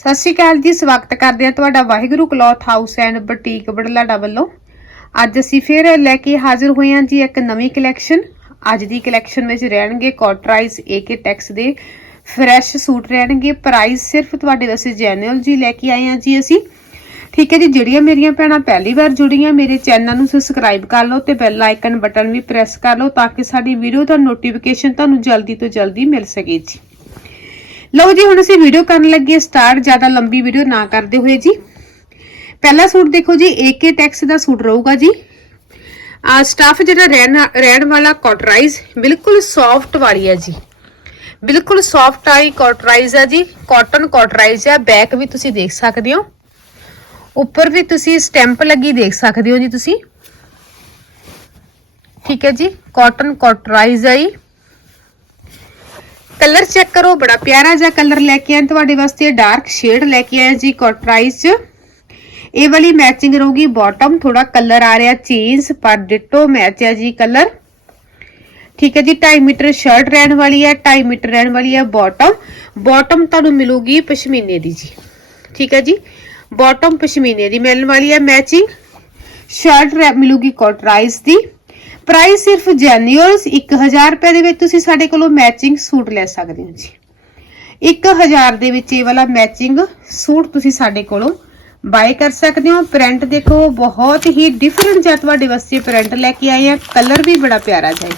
ਸਤਿ ਸ਼੍ਰੀ ਅਕਾਲ ਜੀ, ਸਵਾਗਤ ਕਰਦੇ ਹਾਂ ਤੁਹਾਡਾ Waheguru cloth house and boutique Budhlada ਵੱਲੋਂ। ਅੱਜ ਅਸੀਂ ਫਿਰ ਲੈ ਕੇ ਹਾਜ਼ਰ ਹੋਏ ਹਾਂ ਜੀ ਇੱਕ ਨਵੀਂ ਕਲੈਕਸ਼ਨ। ਅੱਜ ਦੀ ਕਲੈਕਸ਼ਨ ਵਿੱਚ ਰਹਿਣਗੇ ਕੋਟਰਾਈਜ਼ ਏਕੇ ਟੈਕਸ ਦੇ ਫਰੈਸ਼ ਸੂਟ ਰਹਿਣਗੇ। ਪ੍ਰਾਈਸ ਸਿਰਫ ਤੁਹਾਡੇ ਵਾਸਤੇ ਜੈਨੂਅਲ ਜੀ ਲੈ ਕੇ ਆਏ ਹਾਂ ਜੀ ਅਸੀਂ। ਠੀਕ ਹੈ ਜੀ, ਜਿਹੜੀਆਂ ਮੇਰੀਆਂ ਭੈਣਾਂ ਪਹਿਲੀ ਵਾਰ ਜੁੜੀਆਂ, ਮੇਰੇ ਚੈਨਲ ਨੂੰ ਸਬਸਕ੍ਰਾਈਬ ਕਰ ਲਓ ਤੇ ਬੈਲ ਆਈਕਨ ਬਟਨ ਵੀ ਪ੍ਰੈਸ ਕਰ ਲਓ ਤਾਂ ਕਿ ਸਾਡੀ ਵੀਡੀਓ ਦਾ ਨੋਟੀਫਿਕੇਸ਼ਨ ਤੁਹਾਨੂੰ ਜਲਦੀ ਤੋਂ ਜਲਦੀ ਮਿਲ ਸਕੇ ਜੀ। ਲਓ ਜੀ, ਹੁਣ ਅਸੀਂ ਵੀਡੀਓ ਕਰਨ ਲੱਗੇ ਸਟਾਰਟ ਜ਼ਿਆਦਾ ਲੰਬੀ ਵੀਡੀਓ ਨਾ ਕਰਦੇ ਹੋਏ ਜੀ। ਪਹਿਲਾ ਸੂਟ ਦੇਖੋ ਜੀ ਏਕੇ ਟੈਕਸ ਦਾ ਸੂਟ ਰਹੂਗਾ ਜੀ। ਆ ਸਟਾਫ ਜਿਹੜਾ ਰਹਿਣ ਰਹਿਣ ਵਾਲਾ ਕਾਟਰਾਈਜ਼ ਬਿਲਕੁਲ ਸੌਫਟ ਵਾਲੀ ਹੈ ਜੀ। ਬਿਲਕੁਲ ਸੌਫਟ ਆਈ ਕਾਟਰਾਈਜ਼ ਹੈ ਜੀ। ਕਾਟਨ ਕਾਟਰਾਈਜ਼ ਹੈ ਬੈਕ ਵੀ ਤੁਸੀਂ ਦੇਖ ਸਕਦੇ ਹੋ। ਉੱਪਰ ਵੀ ਤੁਸੀਂ ਸਟੈਂਪ ਲੱਗੀ ਦੇਖ ਸਕਦੇ ਹੋ ਜੀ ਤੁਸੀਂ। ਠੀਕ ਹੈ ਜੀ ਕਾਟਨ ਕਾਟਰਾਈਜ਼ ਜੀ। ਕਲਰ ਚੈੱਕ ਕਰੋ, ਬੜਾ ਪਿਆਰਾ ਜਿਹਾ ਕਲਰ ਲੈ ਕੇ ਆਏ ਤੁਹਾਡੇ ਵਾਸਤੇ ਡਾਰਕ ਸ਼ੇਡ ਲੈ ਕੇ ਆਏ ਜੀ ਕਾਟਰਾਈਜ਼ ਚ। ਇਹ ਵਾਲੀ ਮੈਚਿੰਗ ਰਹੂਗੀ ਬਾਟਮ ਥੋੜਾ ਕਲਰ ਆ ਰਿਹਾ ਚੇਂਜ ਪਰ ਡਿਟੋ ਮੈਚ ਹੈ ਜੀ ਕਲਰ। ਠੀਕ ਹੈ ਜੀ 2.5 ਮੀਟਰ ਸ਼ਰਟ ਰਹਿਣ ਵਾਲੀ ਹੈ 2.5 ਮੀਟਰ ਰਹਿਣ ਵਾਲੀ ਹੈ ਬਾਟਮ ਬਾਟਮ ਤੁਹਾਨੂੰ ਮਿਲੂਗੀ ਪਸ਼ਮੀਨੇ ਦੀ ਜੀ। ਠੀਕ ਹੈ ਜੀ ਬਾਟਮ ਪਸ਼ਮੀਨੇ ਦੀ ਮਿਲਣ ਵਾਲੀ ਹੈ ਮੈਚਿੰਗ ਸ਼ਰਟ ਮਿਲੂਗੀ ਕੋਟਰਾਈਜ਼ ਦੀ। ਪ੍ਰਾਈਸ ਸਿਰਫ ਜੈਨੂਅਲਸ 1000 ਰੁਪਏ ਦੇ ਵਿੱਚ ਤੁਸੀਂ ਸਾਡੇ ਕੋਲੋਂ ਮੈਚਿੰਗ ਸੂਟ ਲੈ ਸਕਦੇ ਹੋ ਜੀ। 1000 ਦੇ ਵਿੱਚ ਇਹ ਵਾਲਾ ਮੈਚਿੰਗ ਸੂਟ ਤੁਸੀਂ ਸਾਡੇ ਕੋਲੋਂ ਬਾਏ ਕਰ ਸਕਦੇ ਹੋ। ਪ੍ਰਿੰਟ ਦੇਖੋ, ਬਹੁਤ ਹੀ ਡਿਫਰੈਂਟ ਜਿਹਾ ਤੁਹਾਡੇ ਵਾਸਤੇ ਪ੍ਰਿੰਟ ਲੈ ਕੇ ਆਏ ਆ। ਕਲਰ ਵੀ ਬੜਾ ਪਿਆਰਾ ਜਿਹਾ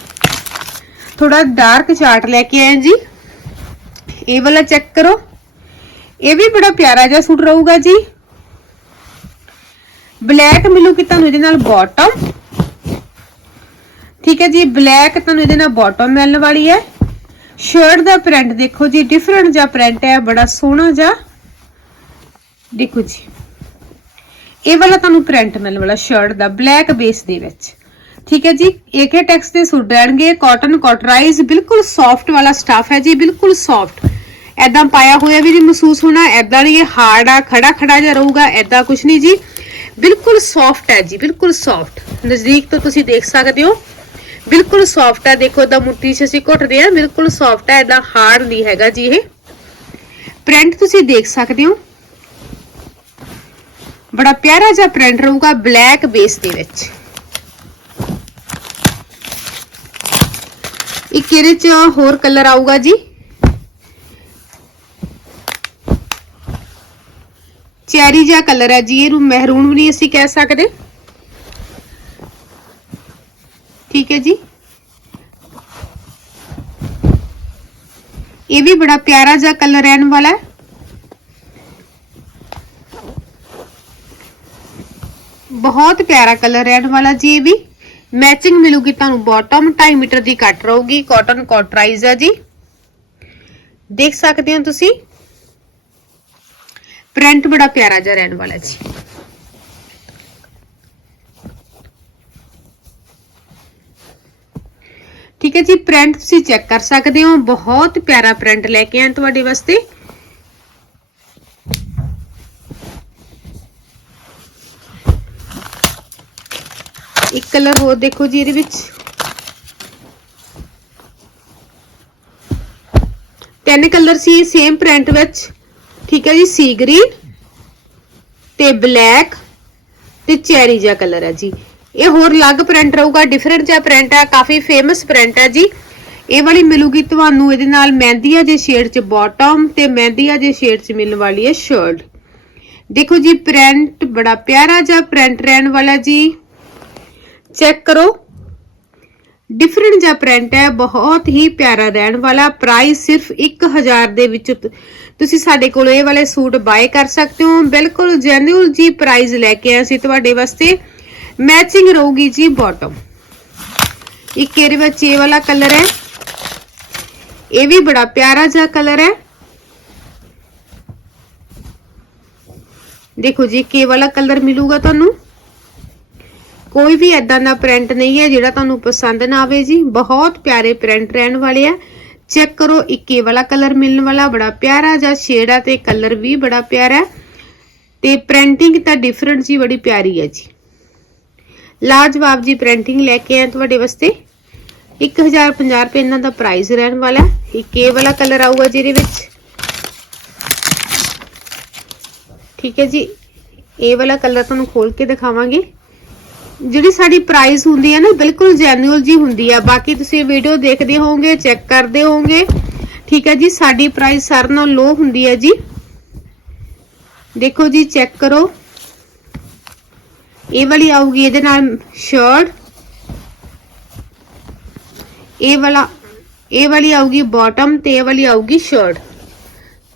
ਥੋੜਾ ਡਾਰਕ ਚਾਰਟ ਲੈ ਕੇ ਆਏ ਜੀ। ਇਹ ਵਾਲਾ ਚੈੱਕ ਕਰੋ। ਇਹ ਵੀ ਬੜਾ ਪਿਆਰਾ ਜਿਹਾ ਸੂਟ ਰਹੂਗਾ ਜੀ। ਬਲੈਕ ਮਿਲੂਗੀ ਤੁਹਾਨੂੰ ਇਹਦੇ ਨਾਲ ਬਾਟਮ ਠੀਕ ਹੈ ਜੀ ਬਲੈਕ ਤੁਹਾਨੂੰ ਇਹਦੇ ਨਾਲ ਬਾਟਮ ਮਿਲਣ ਵਾਲੀ ਹੈ। ਸ਼ਰਟ ਦਾ ਪ੍ਰਿੰਟ ਦੇਖੋ ਜੀ ਡਿਫਰੈਂਟ ਜਿਹਾ ਪ੍ਰਿੰਟ ਹੈ, ਬੜਾ ਸੋਹਣਾ ਜਿਹਾ। ਦੇਖੋ ਜੀ, ਇਹ ਵਾਲਾ ਤੁਹਾਨੂੰ ਪ੍ਰਿੰਟ ਮਿਲਣ ਵਾਲਾ ਸ਼ਰਟ ਦਾ ਬਲੈਕ ਬੇਸ ਦੇ ਵਿੱਚ। ਠੀਕ ਹੈ ਜੀ ਏਕੇ ਟੈਕਸ ਦੇ ਸੂਟ ਰਹਿਣਗੇ ਕਾਟਨ ਕਾਟਰਾਈਜ਼ ਬਿਲਕੁਲ ਸੌਫਟ ਵਾਲਾ ਸਟਾਫ ਹੈ ਜੀ, ਬਿਲਕੁਲ ਸੌਫਟ ਐਦਾਂ ਪਾਇਆ ਹੋਇਆ ਵੀ ਨਹੀਂ ਮਹਿਸੂਸ ਹੋਣਾ ਐਦਾਂ ਨਹੀਂ ਹਾਰਡ ਆ, ਖੜਾ ਖੜਾ ਜਿਹਾ ਰਹੂਗਾ ਐਦਾਂ ਕੁਝ ਨਹੀਂ ਜੀ। ਬਿਲਕੁਲ ਸੌਫਟ ਹੈ ਜੀ, ਬਿਲਕੁਲ ਸੌਫਟ ਨਜ਼ਦੀਕ ਤੋਂ ਤੁਸੀਂ ਦੇਖ ਸਕਦੇ ਹੋ। ਬਿਲਕੁਲ ਸੌਫਟ ਹੈ। ਦੇਖੋ ਤਾਂ ਮੁੱਠੀ 'ਚ ਅਸੀਂ ਘੁੱਟਦੇ ਆ ਬਿਲਕੁਲ ਸੌਫਟ ਹੈ ਐਦਾਂ ਹਾਰਡ ਨਹੀਂ ਹੈਗਾ ਜੀ ਇਹ। ਪ੍ਰਿੰਟ ਤੁਸੀਂ ਦੇਖ ਸਕਦੇ ਹੋ। ਬੜਾ ਪਿਆਰਾ ਜਿਹਾ ਪ੍ਰਿੰਟ ਰਹੂਗਾ ਬਲੈਕ ਬੇਸ ਦੇ ਵਿੱਚ। ਇੱਕ ਇਹਦੇ 'ਚ ਹੋਰ ਕਲਰ ਆਊਗਾ ਜੀ। ਚੈਰੀ ਜਿਹਾ ਕਲਰ ਹੈ ਜੀ, ਇਹਨੂੰ ਮਹਿਰੂਨ ਵੀ ਨਹੀਂ ਅਸੀਂ ਕਹਿ ਸਕਦੇ। ਠੀਕ ਹੈ ਜੀ ਇਹ ਵੀ ਬੜਾ ਪਿਆਰਾ ਜਿਹਾ ਕਲਰ ਰਹਿਣ ਵਾਲਾ ਹੈ ਬਹੁਤ ਪਿਆਰਾ ਕਲਰ ਰਹਿਣ ਵਾਲਾ ਜੀ ਇਹ ਵੀ ਮੈਚਿੰਗ ਮਿਲੂਗੀ ਤੁਹਾਨੂੰ ਬਾਟਮ 2.5 ਮੀਟਰ ਦੀ ਕੱਟ ਰਹੂਗੀ ਕਾਟਨ ਕਾਟਰਾਈਜ਼ ਹੈ ਜੀ ਦੇਖ ਸਕਦੇ ਹੋ ਤੁਸੀਂ ਪ੍ਰਿੰਟ ਬੜਾ ਪਿਆਰਾ ਜਿਹਾ ਰਹਿਣ ਵਾਲਾ ਜੀ ਠੀਕ ਹੈ ਜੀ ਪ੍ਰਿੰਟ ਤੁਸੀਂ ਚੈੱਕ ਕਰ ਸਕਦੇ ਹੋ। ਬਹੁਤ ਪਿਆਰਾ ਪ੍ਰਿੰਟ ਲੈ ਕੇ ਆਏ ਤੁਹਾਡੇ ਵਾਸਤੇ। ਇੱਕ ਕਲਰ ਹੋਰ ਦੇਖੋ ਜੀ ਇਹਦੇ ਵਿੱਚ। ਤਿੰਨ ਕਲਰ ਸੀ ਸੇਮ ਪ੍ਰਿੰਟ ਵਿੱਚ। ਠੀਕ ਹੈ ਜੀ ਸੀ ਗ੍ਰੀਨ ਤੇ ਬਲੈਕ ਤੇ ਚੈਰੀ ਜਿਹਾ ਕਲਰ ਹੈ ਜੀ। ਇਹ ਹੋਰ ਅਲੱਗ ਪ੍ਰਿੰਟ ਰਹੂਗਾ ਡਿਫਰੈਂਟ ਜਿਹਾ ਪ੍ਰਿੰਟ ਹੈ, ਕਾਫੀ ਫੇਮਸ ਪ੍ਰਿੰਟ ਹੈ ਜੀ। ਇਹ ਵਾਲੀ ਮਿਲੂਗੀ ਤੁਹਾਨੂੰ, ਇਹਦੇ ਨਾਲ ਮਹਿੰਦੀਆ ਜੇ ਸ਼ੇਡ 'ਚ ਬਾਟਮ ਤੇ ਮਹਿੰਦੀਆ ਜੇ ਸ਼ੇਡ 'ਚ ਮਿਲਣ ਵਾਲੀ ਹੈ ਸ਼ਰਟ ਦੇਖੋ ਜੀ ਪ੍ਰਿੰਟ ਬੜਾ ਪਿਆਰਾ ਜਿਹਾ ਪ੍ਰਿੰਟ ਰਹਿਣ ਵਾਲਾ ਜੀ। ਚੈੱਕ ਕਰੋ। ਡਿਫਰੈਂਟ ਜਿਹਾ ਪ੍ਰਿੰਟ ਹੈ, ਬਹੁਤ ਹੀ ਪਿਆਰਾ ਰਹਿਣ ਵਾਲਾ। ਪ੍ਰਾਈਸ ਸਿਰਫ 1000 ਦੇ ਵਿੱਚ ਤੁਸੀਂ ਸਾਡੇ ਕੋਲ ਇਹ ਵਾਲੇ ਸੂਟ ਬਾਏ ਕਰ ਸਕਦੇ ਹੋ। ਬਿਲਕੁਲ ਜੈਨੂਅਲ ਜੀ ਪ੍ਰਾਈਸ ਲੈ ਕੇ ਆਏ ਅਸੀਂ ਤੁਹਾਡੇ ਵਾਸਤੇ। ਮੈਚਿੰਗ ਰਹੂਗੀ ਜੀ ਬਾਟਮ ਇੱਕ ਇਹਦੇ ਵਿੱਚ ਇਹ ਵਾਲਾ ਕਲਰ ਹੈ। ਇਹ ਵੀ ਬੜਾ ਪਿਆਰਾ ਜਿਹਾ ਕਲਰ ਹੈ। ਦੇਖੋ ਜੀ ਕੇ ਵਾਲਾ ਕਲਰ ਮਿਲੂਗਾ ਤੁਹਾਨੂੰ। ਕੋਈ ਵੀ ਐਦਾਂ ਦਾ ਪ੍ਰਿੰਟ ਨਹੀਂ ਹੈ ਜਿਹੜਾ ਤੁਹਾਨੂੰ ਪਸੰਦ ਨਾ ਆਵੇ ਜੀ। ਬਹੁਤ ਪਿਆਰੇ ਪ੍ਰਿੰਟ ਰਹਿਣ ਵਾਲੇ ਆ। ਚੈੱਕ ਕਰੋ, ਇੱਕੇ ਵਾਲਾ ਕਲਰ ਮਿਲਣ ਵਾਲਾ ਬੜਾ ਪਿਆਰਾ ਜਿਹਾ ਸ਼ੇਡ ਆ ਤੇ ਕਲਰ ਵੀ ਬੜਾ ਪਿਆਰਾ ਹੈ। ਤੇ ਪ੍ਰਿੰਟਿੰਗ ਤਾਂ ਡਿਫਰੈਂਟ ਜੀ, ਬੜੀ ਪਿਆਰੀ ਹੈ ਜੀ। ਲਾਜਵਾਬ ਜੀ ਪ੍ਰਿੰਟਿੰਗ ਲੈ ਕੇ ਆਏ ਤੁਹਾਡੇ ਵਾਸਤੇ। 1050 ਰੁਪਏ ਇਹਨਾਂ ਦਾ ਪ੍ਰਾਈਸ ਰਹਿਣ ਵਾਲਾ ਹੈ। ਇੱਕ ਇਹ ਵਾਲਾ ਕਲਰ ਆਊਗਾ ਜਿਹਦੇ ਵਿੱਚ। ਠੀਕ ਹੈ ਜੀ। ਇਹ ਵਾਲਾ ਕਲਰ ਤੁਹਾਨੂੰ ਖੋਲ ਕੇ ਦਿਖਾਵਾਂਗੇ। ਜਿਹੜੀ ਸਾਡੀ ਪ੍ਰਾਈਸ ਹੁੰਦੀ ਹੈ ਨਾ, ਬਿਲਕੁਲ ਜੈਨੂਅਲ ਜੀ ਹੁੰਦੀ ਆ। ਬਾਕੀ ਤੁਸੀਂ ਵੀਡੀਓ ਦੇਖਦੇ ਹੋਵੋਗੇ ਚੈੱਕ ਕਰਦੇ ਹੋਵੋਗੇ। ਠੀਕ ਹੈ ਜੀ, ਸਾਡੀ ਪ੍ਰਾਈਸ ਸਾਰਿਆਂ ਨਾਲੋਂ ਲੋ ਹੁੰਦੀ ਹੈ ਜੀ। ਦੇਖੋ ਜੀ ਚੈੱਕ ਕਰੋ। ਇਹ ਵਾਲੀ ਆਊਗੀ ਇਹਦੇ ਨਾਲ ਸ਼ਰਟ ਇਹ ਵਾਲਾ, ਇਹ ਵਾਲੀ ਆਊਗੀ ਬਾਟਮ ਤੇ ਇਹ ਵਾਲੀ ਆਊਗੀ ਸ਼ਰਟ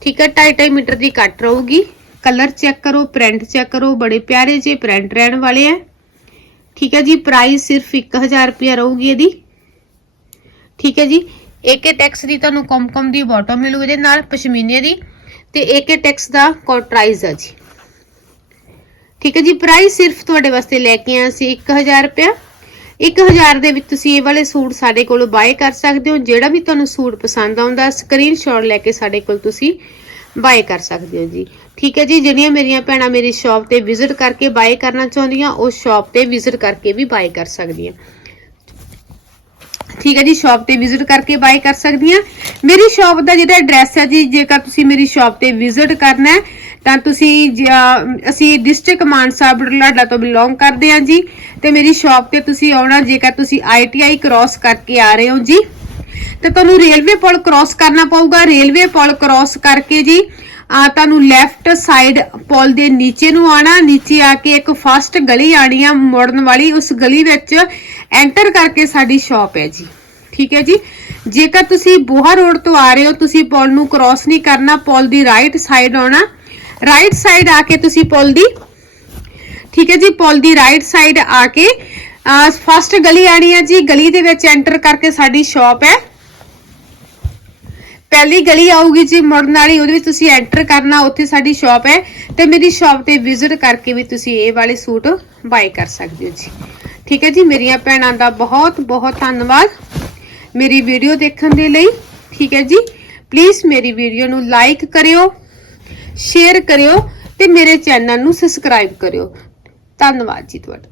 ਠੀਕ ਹੈ 2.5 ਮੀਟਰ ਦੀ ਕੱਟ ਰਹੂਗੀ। ਕਲਰ ਚੈੱਕ ਕਰੋ ਪ੍ਰਿੰਟ ਚੈੱਕ ਕਰੋ, ਬੜੇ ਪਿਆਰੇ ਜਿਹੇ ਪ੍ਰਿੰਟ ਰਹਿਣ ਵਾਲੇ ਆ। ਠੀਕ ਹੈ ਜੀ ਪ੍ਰਾਈਸ ਸਿਰਫ 1000 ਰੁਪਿਆ ਰਹੂਗੀ ਇਹਦੀ। ਠੀਕ ਹੈ ਜੀ ਏਕੇ ਟੈਕਸ ਦੀ ਤੁਹਾਨੂੰ ਕੰਪਕਮ ਦੀ ਬਾਟਮ ਮਿਲੂ ਇਹਦੇ ਨਾਲ, ਪਸ਼ਮੀਨੇ ਦੀ। ਤੇ ਏਕੇ ਟੈਕਸ ਦਾ ਕੋਟਰਾਈਜ਼ ਆ ਜੀ। ਠੀਕ ਹੈ ਜੀ ਪ੍ਰਾਈਸ ਸਿਰਫ ਤੁਹਾਡੇ ਵਾਸਤੇ ਲੈ ਕੇ ਆਇਆ ਸੀ 1000 ਰੁਪਿਆ 1000 ਦੇ ਵਿੱਚ ਤੁਸੀਂ ਇਹ ਵਾਲੇ ਸੂਟ ਸਾਡੇ ਕੋਲੋਂ ਬਾਏ ਕਰ ਸਕਦੇ ਹੋ, ਜਿਹੜਾ ਵੀ ਤੁਹਾਨੂੰ ਸੂਟ ਪਸੰਦ ਆਉਂਦਾ ਸਕਰੀਨਸ਼ਾਟ ਲੈ ਕੇ ਸਾਡੇ ਕੋਲ ਤੁਸੀਂ ਬਾਏ ਕਰ ਸਕਦੇ ਹੋ ਜੀ। ਠੀਕ ਹੈ ਜੀ, ਜਿਹੜੀਆਂ ਮੇਰੀਆਂ ਭੈਣਾਂ ਮੇਰੀ ਸ਼ਾਪ ਤੇ ਵਿਜ਼ਿਟ ਕਰਕੇ ਬਾਏ ਕਰਨਾ ਚਾਹੁੰਦੀਆਂ, ਉਹ ਸ਼ਾਪ ਤੇ ਵਿਜ਼ਿਟ ਕਰਕੇ ਵੀ ਬਾਏ ਕਰ ਸਕਦੀਆਂ। ਠੀਕ ਹੈ ਜੀ ਸ਼ਾਪ ਤੇ ਵਿਜ਼ਿਟ ਕਰਕੇ ਬਾਏ ਕਰ ਸਕਦੀਆਂ ਮੇਰੀ ਸ਼ਾਪ ਦਾ ਜਿਹੜਾ ਐਡਰੈਸ ਹੈ ਜੀ, ਜੇਕਰ ਤੁਸੀਂ ਮੇਰੀ ਸ਼ਾਪ ਤੇ ਵਿਜ਼ਿਟ ਕਰਨਾ ਹੈ, ਤਾਂ ਤੁਸੀਂ ਅਸੀਂ ਡਿਸਟ੍ਰਿਕਟ ਮਾਨਸਾ ਬੁਢਲਾਡਾ ਤੋਂ ਬਿਲੋਂਗ ਕਰਦੇ ਹਾਂ ਜੀ। ਤੇ ਮੇਰੀ ਸ਼ਾਪ ਤੇ ਤੁਸੀਂ ਆਉਣਾ, ਜੇਕਰ ਤੁਸੀਂ ਆਈਟੀਆਈ ਕ੍ਰਾਸ ਕਰਕੇ ਆ ਰਹੇ ਹੋ ਜੀ। ਤੇ ਤੁਹਾਨੂੰ ਰੇਲਵੇ ਪੁਲ ਕ੍ਰਾਸ ਕਰਨਾ ਪਊਗਾ। ਰੇਲਵੇ ਪੁਲ ਕ੍ਰਾਸ ਕਰਕੇ ਜੀ ਆ ਤੁਹਾਨੂੰ ਲੈਫਟ ਸਾਈਡ ਪੁਲ ਦੇ ਨੀਚੇ ਨੂੰ ਆਣਾ ਨੀਚੇ ਆ ਕੇ ਇੱਕ ਫਸਟ ਗਲੀ ਆਣੀ ਆ, ਮੁੜਨ ਵਾਲੀ, ਉਸ ਗਲੀ ਵਿੱਚ ਐਂਟਰ ਕਰਕੇ ਸਾਡੀ ਸ਼ਾਪ ਹੈ ਜੀ। ਠੀਕ ਹੈ ਜੀ? ਜੇਕਰ ਤੁਸੀਂ ਬੋਹਾ ਰੋਡ ਤੋਂ ਆ ਰਹੇ ਹੋ, ਤੁਸੀਂ ਪੁਲ ਨੂੰ ਕ੍ਰਾਸ ਨਹੀਂ ਕਰਨਾ, ਪੁਲ ਦੀ ਰਾਈਟ ਸਾਈਡ ਆਉਣਾ। ਰਾਈਟ ਸਾਈਡ ਆ ਕੇ ਤੁਸੀਂ ਪੁਲ ਦੀ, ਠੀਕ ਹੈ ਜੀ? ਪੁਲ ਦੀ ਰਾਈਟ ਸਾਈਡ ਆ ਕੇ ਫਸਟ ਗਲੀ ਆਣੀ ਹੈ ਜੀ। ਗਲੀ ਦੇ ਵਿੱਚ ਐਂਟਰ ਕਰਕੇ ਸਾਡੀ ਸ਼ਾਪ ਹੈ। ਪਹਿਲੀ ਗਲੀ ਆਊਗੀ ਜੀ, ਮੁੜਨ ਵਾਲੀ, ਉਹਦੇ ਵਿੱਚ ਤੁਸੀਂ ਐਂਟਰ ਕਰਨਾ, ਉੱਥੇ ਸਾਡੀ ਸ਼ਾਪ ਹੈ ਤੇ ਮੇਰੀ ਸ਼ਾਪ ਤੇ ਵਿਜ਼ਿਟ ਕਰਕੇ ਵੀ ਤੁਸੀਂ ਇਹ ਵਾਲੇ ਸੂਟ ਬਾਏ ਕਰ ਸਕਦੇ ਹੋ ਜੀ। ਠੀਕ ਹੈ ਜੀ, ਮੇਰੀਆਂ ਭੈਣਾਂ ਦਾ ਬਹੁਤ ਬਹੁਤ ਧੰਨਵਾਦ ਮੇਰੀ ਵੀਡੀਓ ਦੇਖਣ ਦੇ ਲਈ। ਠੀਕ ਹੈ ਜੀ ਪਲੀਜ਼ ਮੇਰੀ ਵੀਡੀਓ ਨੂੰ ਲਾਈਕ ਕਰਿਓ ਸ਼ੇਅਰ ਕਰਿਓ ਤੇ ਮੇਰੇ ਚੈਨਲ ਨੂੰ ਸਬਸਕ੍ਰਾਈਬ ਕਰਿਓ। ਧੰਨਵਾਦ ਜੀ ਤੁਹਾਡਾ।